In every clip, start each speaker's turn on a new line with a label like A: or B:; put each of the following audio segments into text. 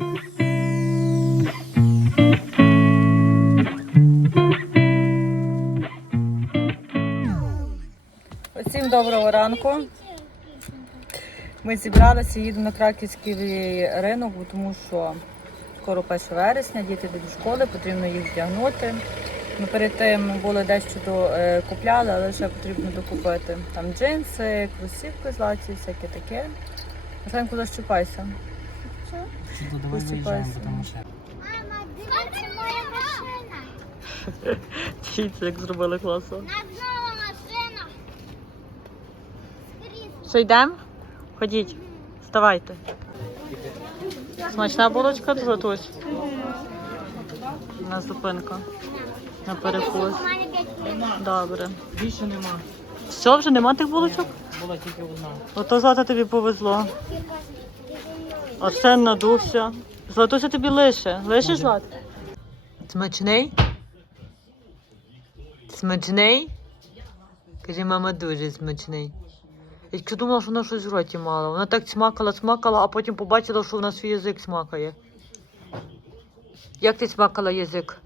A: Усім доброго ранку. Ми зібралися, їдемо на краківський ринок, тому що скоро 1 вересня, діти йдуть до школи, потрібно їх вдягнути. Ми перед тим були дещо е, купляли, але ще потрібно докупити. Там джинси, кросівки златі, всяке таке. Арсенку, защупайся.
B: Чи то давай виїжджаємо, бо там ще.
C: Мама, дивіться, моя машина.
A: Дивіться, як зробили класно.
C: Нова машина. Скрізь.
A: Що йдемо? Ходіть, вставайте. Смачна булочка, Златусь? У нас зупинка. На перекус. Добре.
B: Більше нема.
A: Що, вже нема тих булочок?
B: Була тільки одна.
A: Ото Злата тобі повезло. Арсен надувся. Златуся тобі лише. Лише Злат? Смачний? Смачний? Каже, мама дуже смачний. Я тільки думала, що вона щось в роті мала. Вона так смакала, смакала, а потім побачила, що в нас свій язик смакає. Як ти смакала язик?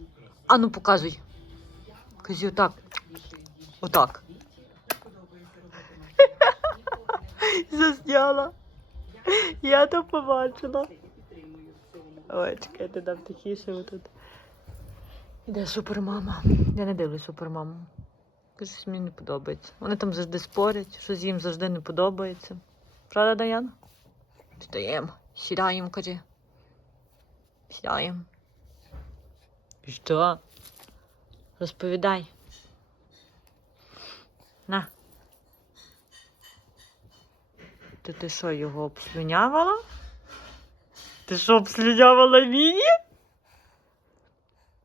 A: Ану, показуй. Кажи, отак. Отак. Засняла. Я то побачила. Ой, чекайте, дам тихіше отут. Іде супермама. Я не дивлюсь супермаму. Щось мені не подобається. Вони там завжди спорять, щось їм завжди не подобається. Правда, Даяна? Встаємо, сідаємо, каже. Сідаємо. Що? Розповідай. На. Ти, ти що, його обслюнявала? Ти що, обслюнявала Міні?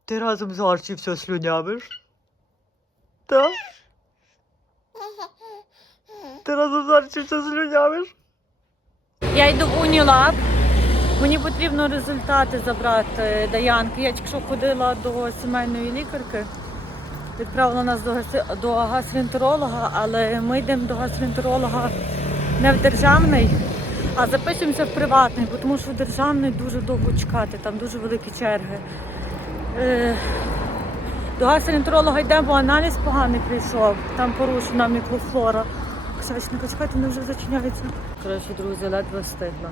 A: Ти разом з Арчі все слюнявиш? Так? Ти разом з Арчі все слюнявиш? Я йду в Унілаб. Мені потрібно результати забрати Даянки. Я тільки ходила до сімейної лікарки. Відправила нас до, до гастроентеролога, але ми йдемо до гастроентеролога не в державний, а запишемося в приватний, бо тому що в державний дуже довго чекати, там дуже великі черги. Е, до гастроентеролога йдемо, бо аналіз поганий прийшов, там порушена мікрофлора. Ксачника, чекайте, вони вже зачиняються. Коротше, друзі, ледве встигла.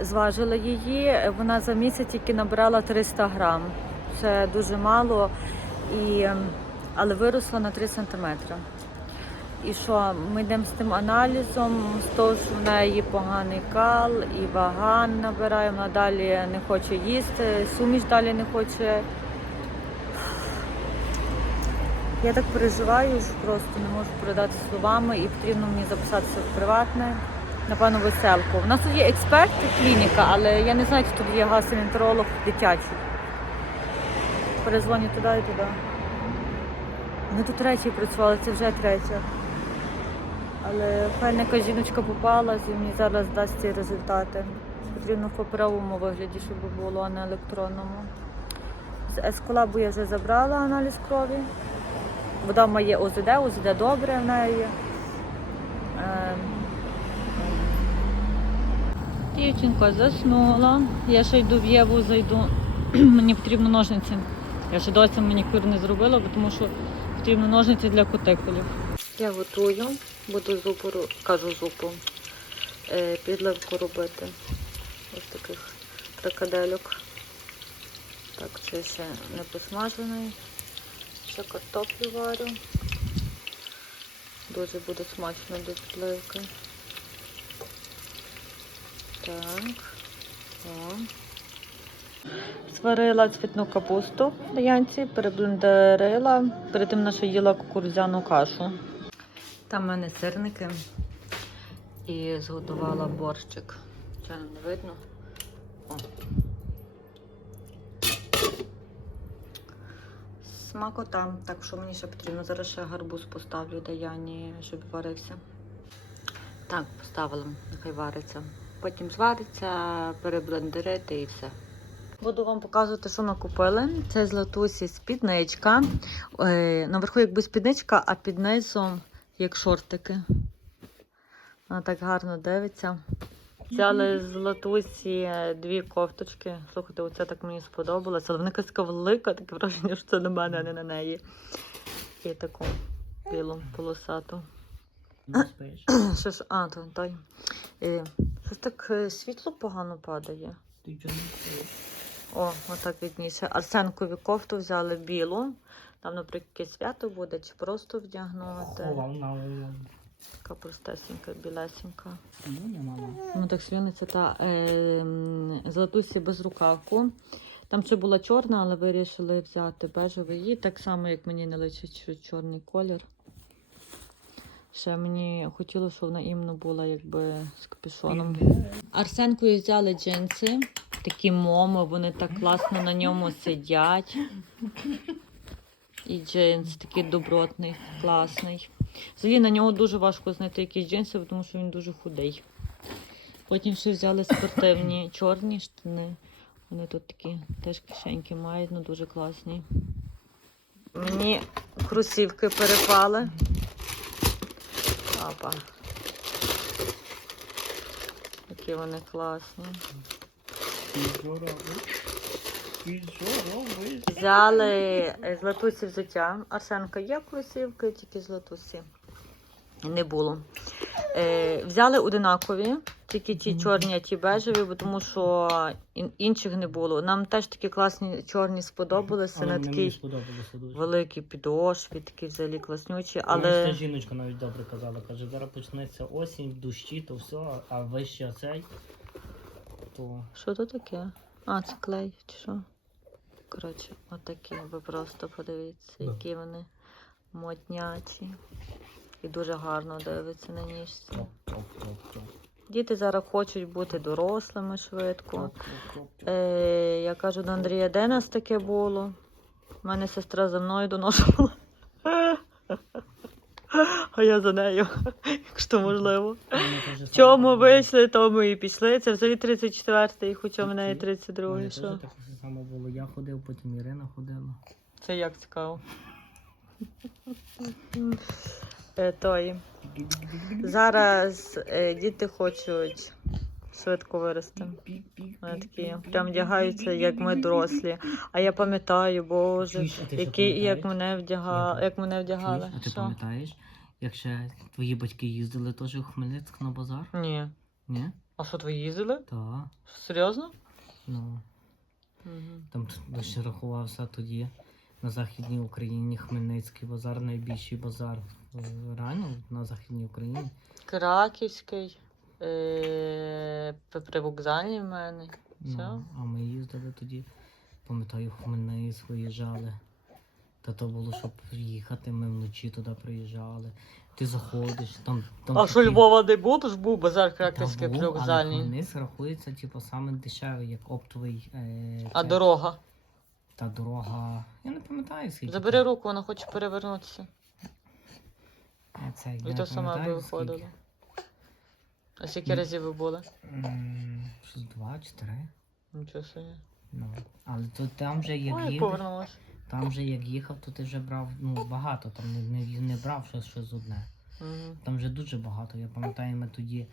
A: Зважила її, вона за місяць тільки набрала 300 грам. Це дуже мало, і, ем, але виросла на 3 сантиметри. І що, ми йдемо з тим аналізом, з того, що в неї поганий кал і вага набирає, вона далі не хоче їсти, суміш далі не хоче. Я так переживаю, що просто не можу передати словами і потрібно мені записатися в приватне, напевно, веселку. У нас тут є експерт, клініка, але я не знаю, чи тут є гастроентеролог дитячий. Перезвоню туди і туди. Ми тут третій працювали, це вже третя. Але файна яка жіночка попалась і мені зараз дасть ці результати. Потрібно в паперовому вигляді, щоб було, а не електронному. З есколабу я вже забрала аналіз крові. Вода має ОЗД, ОЗД добре в неї. Ем, Дівчинка заснула. Я ще йду в Єву, зайду. Мені потрібно ножниці. Я ще досі манікюр не зробила, тому що потрібно ножниці для кутикулів. Я готую, буду зупу, кажу зупу, е, підливку робити. Ось таких крокодельок. Так, це ще не посмажений. Ще картоплю варю. Дуже буде смачно до підливки. Так. О. Сварила цвітну капусту в янці, переблендерила, перед тим наша їла кукурудзяну кашу. Там в мене сирники і зготувала борщик. Чайно не видно. О. Смакота, так що мені ще потрібно. Зараз ще гарбуз поставлю Даяні, щоб варився. Так, поставила, нехай вариться. Потім звариться, переблендерити і все. Буду вам показувати, що ми купили. Це з латусі спідничка. Е, наверху якби спідничка, а під низом як шортики. Вона так гарно дивиться. Взяли з латусі дві кофточки. Слухайте, оце так мені сподобалося. Але вона така велика, таке враження, що це на мене, а не на неї. І таку білу полосату. Що ж, а, то той. Е, Щось так е, світло погано падає.
B: Ти?
A: О, отак відніше. Арсенкові кофту взяли білу. Там, наприклад, якесь свято буде, чи просто вдягнути. Така простесенька, білесенька.
B: Ну.
A: Ну так свиниться та е, м, золотусі без рукавку. Там ще була чорна, але вирішили взяти бежевий. Їй так само, як мені не личить чорний колір. Ще мені хотілося, щоб вона іменно була якби з капюшоном. Арсенкою взяли джинси, такі момо, вони так класно на ньому сидять. І джинс такий добротний, класний. Взагалі на нього дуже важко знайти якісь джинси, тому що він дуже худий. Потім ще взяли спортивні чорні штани. Вони тут такі теж кишеньки мають, ну дуже класні. Мені кросівки перепали. Папа. Такі вони класні. Взяли з латусі взуття. Арсенка є кросівки, тільки з латусі. Не було. Е, взяли одинакові, тільки ті чорні, а ті бежеві, бо тому що інших не було. Нам теж такі класні чорні сподобалися,
B: Але
A: на
B: мені
A: такій великій підошві, такі взагалі класнючі.
B: Але...
A: Але
B: жіночка навіть добре казала, каже, зараз почнеться осінь, дощі, то все, а вище цей, то
A: що то таке? А, це клей, чи що? Коротше, отакі. Ви просто подивіться, які вони моднячі. І дуже гарно дивиться на ніжці. Діти зараз хочуть бути дорослими швидко. Е, я кажу до Андрія, де нас таке було? У мене сестра за мною доношувала. А я за нею, якщо можливо. В чому вийшли, тому і пішли. Це взагалі 34-й, хоча в неї
B: Окей.
A: 32-й.
B: Мене
A: Що?
B: так само було. Я ходив, потім Ірина ходила.
A: Це як цікаво. Е, той. Зараз е, діти хочуть швидко вирости. Вони такі прям вдягаються, як ми дорослі. А я пам'ятаю, боже,
B: Чуєш, а ти
A: які, як
B: пам'ятаєш?
A: мене вдягали, як мене вдягали.
B: Чуєш, а ти
A: Що?
B: пам'ятаєш, як ще твої батьки їздили теж у Хмельницьк на базар?
A: Ні.
B: Ні?
A: А що твої їздили?
B: Так.
A: Серйозно?
B: Ну,
A: Угу.
B: там ще рахувався тоді на Західній Україні Хмельницький базар, найбільший базар. Реально на Західній Україні.
A: Краківський, е, при- привокзальній в мене. Все.
B: Ну, а ми їздили тоді, пам'ятаю, в Хмельницьк виїжджали. Та то було, щоб приїхати, ми вночі туди приїжджали. Ти заходиш, там. там
A: А що
B: такі-
A: Львова не то ж був базар
B: Та
A: Краківський
B: був, Але
A: привокзальний.
B: Хмельницьк рахується, типу, саме дешевий, як оптовий. Е,
A: А
B: цей.
A: дорога?
B: Та дорога. Я не пам'ятаю, скільки.
A: Забери руку, вона хоче перевернутися.
B: Е, Цей,
A: І
B: я
A: то
B: не
A: сама би
B: пам'ятаю,
A: виходила.
B: скільки.
A: А скільки
B: Ну.
A: разів ви були?
B: М, Щось два чи три.
A: Нічого собі.
B: Ну. Але то там вже як
A: Ой,
B: їдеш,
A: повернулася.
B: Там вже як їхав, то ти вже брав ну, багато, там не, не, не брав щось, щось одне.
A: Мгм.
B: Там вже дуже багато. Я пам'ятаю, ми тоді,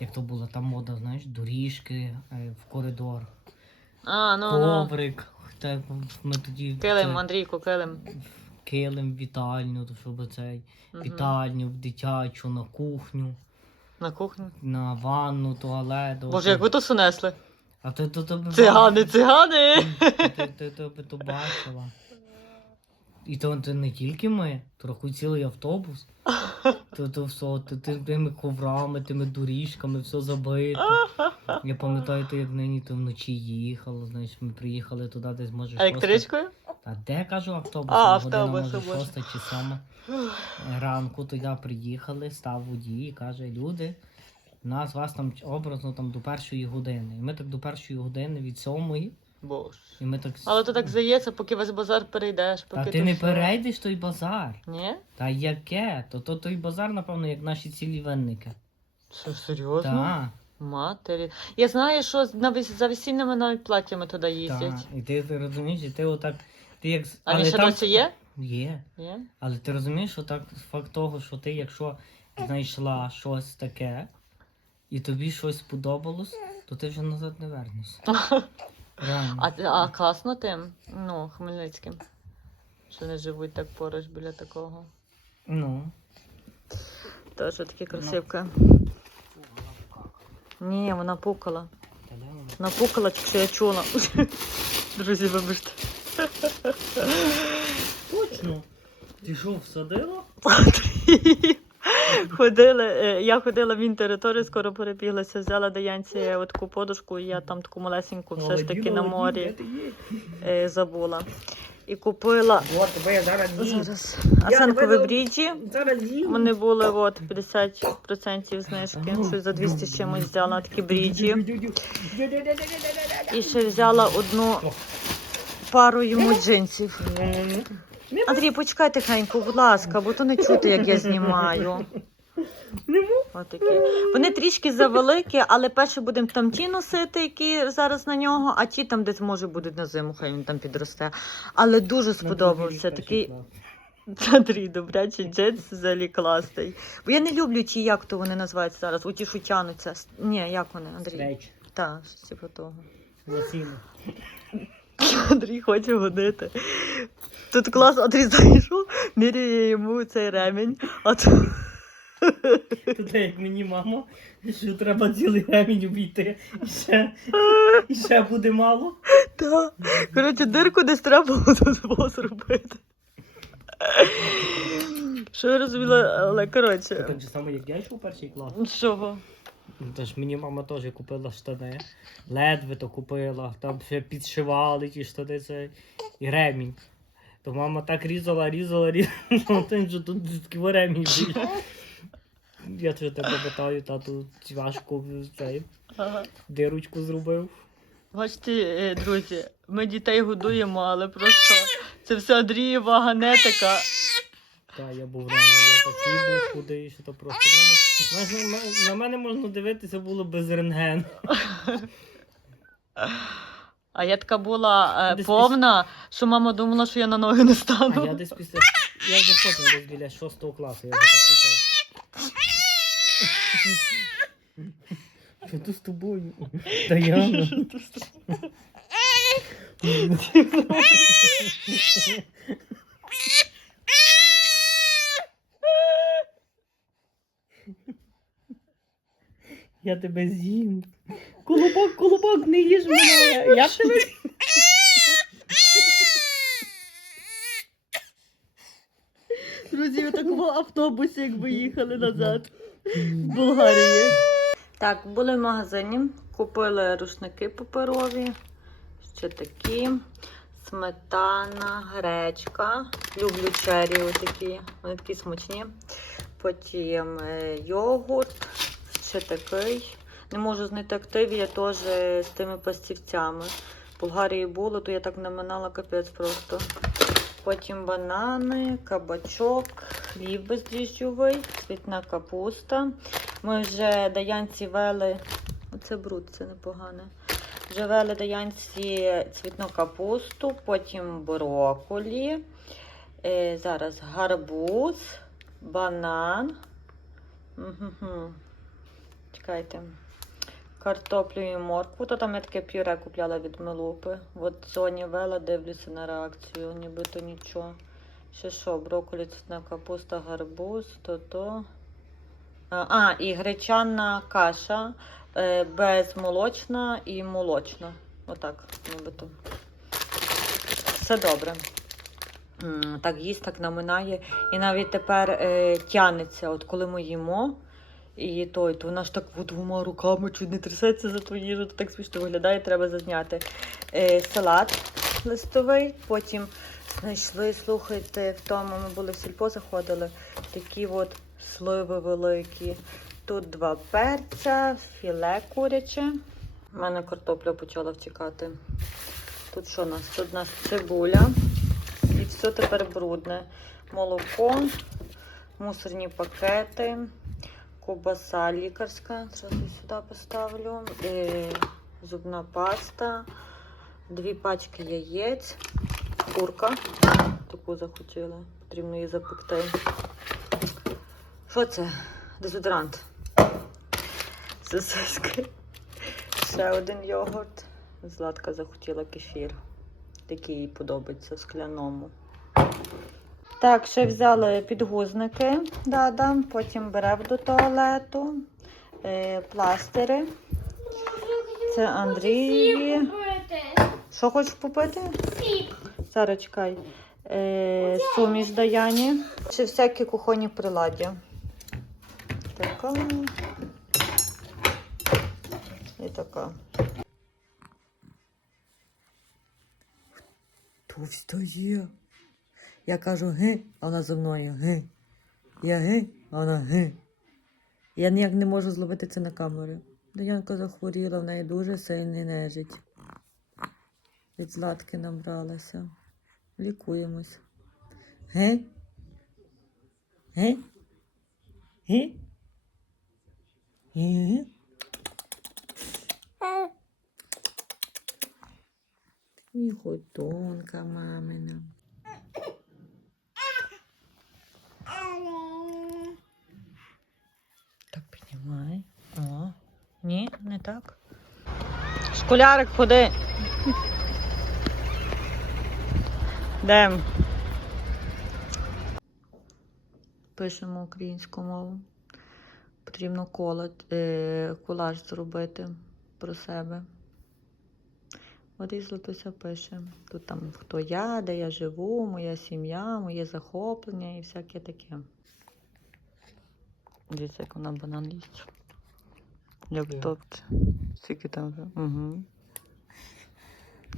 B: як то була там мода, знаєш, доріжки е, в коридор,
A: А, ну, ну.
B: коврик. Так, ми тоді
A: Килим,
B: це-
A: Андрійку, килим.
B: килим в вітальню, то щоб цей
A: Мгм.
B: вітальню, в дитячу, на кухню,
A: На кухню.
B: на ванну, туалет.
A: Боже, як ви то сунесли?
B: А ти то, то, би
A: Цигани, цигани!
B: Ти, ти, ти, би то бачила. І то, то не тільки ми, рахуй цілий автобус. То, то все, то, ти, тими коврами, тими доріжками, все забито. Я пам'ятаю, то як нині то вночі їхало, знаєш, ми приїхали туди, десь може.
A: Електричкою?
B: Та де кажу автобус?
A: А,
B: година,
A: автобус,
B: може, шоста чи сьома. Ранку туди приїхали, став водій і каже, люди, нас вас там образно там до першої години. І ми так до першої години від сьомої,
A: Боже.
B: і ми так.
A: Але то так здається, поки весь базар перейдеш. Поки
B: Та ти
A: то
B: не
A: все.
B: перейдеш той базар.
A: Ні?
B: Та яке? То, то той базар, напевно, як наші цілі винники.
A: Що, серйозно?
B: Так,
A: Матері. Я знаю, що на вес- за весільними навіть платтями туди
B: так.
A: їздять.
B: І ти, ти розумієш, і ти отак. Ти як... з-
A: А він ще досі є?
B: Є.
A: Є?
B: Але ти розумієш, що так факт того, що ти, якщо знайшла щось таке, і тобі щось сподобалось, то ти вже назад не вернешся.
A: А, а класно тим, ну, Хмельницьким. Що не живуть так поруч біля такого.
B: Ну.
A: Теж такі красивки. Ні, вона пукала. Вона пукала, тільки що я чула. Друзі, вибачте.
B: Точно. Ти що, всадила?
A: Ходили, е, я ходила в інтераторію, скоро перебіглася, взяла Даянці таку подушку, і я там таку малесеньку все ж таки на морі е, забула. І купила
B: зараз
A: Асенкові бріджі. Вони були от 50% знижки. Щось за 200 з чимось взяла такі бріджі. І ще взяла одну пару йому джинсів. Андрій, почекай тихенько, будь ласка, бо то не чути, як я знімаю. Отакі. Вони трішки завеликі, але перше будемо там ті носити, які зараз на нього, а ті там десь може будуть на зиму, хай він там підросте. Але дуже сподобався такий Андрій, добрячий джинс взагалі класний. Бо я не люблю ті, як то вони називаються зараз, у ті, що тянуться. Ні, як вони, Андрій? Так, типу того.
B: Лосіни.
A: Андрій хоче годити. Тут клас, зайшов, міряє йому цей ремінь, а тут
B: Тут як мені мама, що треба цілий ремінь обійти. І ще, і ще буде мало.
A: та. Коротше, дирку десь треба було зробити. Що я розуміла, але коротше.
B: Так же саме, як я йшов перший клас.
A: Чого?
B: Ну, Тож мені мама теж купила штани. Ледве то купила, там ще підшивали ті штани це і ремінь. То мама так різала, різала, різала, тим, що тут такий ремінь був. Я теж тебе питаю, тату тяжко цей дирочку зробив.
A: Бачите, е, друзі, ми дітей годуємо, але просто це все Андрієва генетика.
B: Та я був реально, я такий був худий, що то просто. В мене, на, на, на мене можна дивитися було без рентген.
A: А я така була е,
B: Десь
A: повна, що мама думала, що я на ноги не
B: А
A: стану.
B: я десь після. Я вже потім десь біля 6 класу, я вже так почав. Що тут з тобою? Даяна. Я тебе з'їм. Колобок, колобок, не їж мене. Я тебе.
A: Друзі, в такому автобусі, якби їхали назад в Болгарії. Так, були в магазині, купили рушники паперові, ще такі, сметана, гречка. Люблю чері отакі, вони такі смачні. Потім е, йогурт, ще такий. Не можу знайти активі, я теж з тими пластівцями. В Болгарії було, то я так наминала капець просто. Потім банани, кабачок, хліб бездріжджовий, цвітна капуста. Ми вже Даянці вели. Оце бруд, це непогане. Вже вели Даянці цвітну капусту, потім брокколі. Е, зараз гарбуз, банан. Мгм. Чекайте. Картоплю і моркву. То там я таке пюре купляла від Мелупи. От Соня вела, дивлюся на реакцію, нібито нічого. Ще що, брокколі, цвітна капуста, гарбуз, то то. А, а, і гречана каша е, безмолочна і молочна. Отак, нібито. Все добре. Так їсть, так наминає. І навіть тепер е, тянеться, от коли ми їмо. І той, то вона ж так двома руками чуть не трясеться за твою їжу, то так смішно виглядає, треба зазняти. Е, салат листовий, потім знайшли, слухайте, в тому ми були в сільпо, заходили, такі от сливи великі. Тут два перця, філе куряче. У мене картопля почала втікати. Тут що у нас? Тут у нас цибуля. І все тепер брудне. Молоко, мусорні пакети, ковбаса лікарська. Зразу сюди поставлю. Е, зубна паста, дві пачки яєць, курка. Таку захотіла. Потрібно її запекти. Що це? Дезодорант. сосиски. Ще один йогурт. Златка захотіла кефір. Такий їй подобається в скляному. Так, ще взяли підгузники, Дада, потім берев до туалету, е, пластири. Це Андрій. Що хочеш попити? Зараз чекай. Е, суміш Даяні. Чи всякі кухонні приладдя. Така. І така. Хто встає? Я кажу ги, а вона за мною ги. Я ги, а вона ги. Я ніяк не можу зловити це на камеру. Даянка захворіла, в неї дуже сильний нежить. Від златки набралася. Лікуємось. Ге? Ге? Ге? Ге? І хотонка мамина. Так піднімай. О, ні, не так. Школярик, ходи. Дем. Пишемо українську мову. Потрібно коло, е, колаж зробити про себе. От і Златуся пише. Тут там хто я, де я живу, моя сім'я, моє захоплення і всяке таке. Дивіться, як вона банан їсть. Як
B: Так.
A: Скільки там? Угу.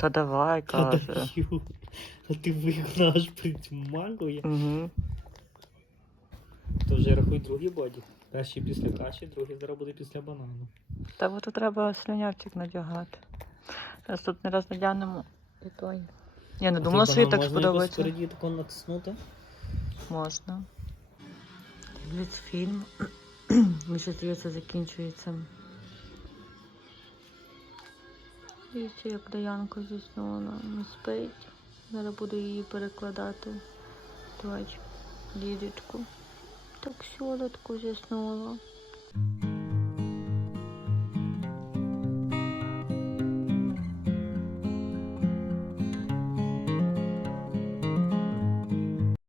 A: Та давай, каже.
B: А ти вигнав аж притьмакує.
A: Угу.
B: То вже рахуй другий боді. Перший після каші, другий зараз буде після банану.
A: Та от тут треба слюнявчик надягати. Зараз тут не раз надягнемо і той. Я не думала, що їй так сподобається.
B: Спереді тако натиснути.
A: Можна. Дивлюсь фільм. Мені здається, закінчується. Дивіться, як Даянка заснула, не спить. Зараз буду її перекладати. Давай, дідечку. Так солодко заснула.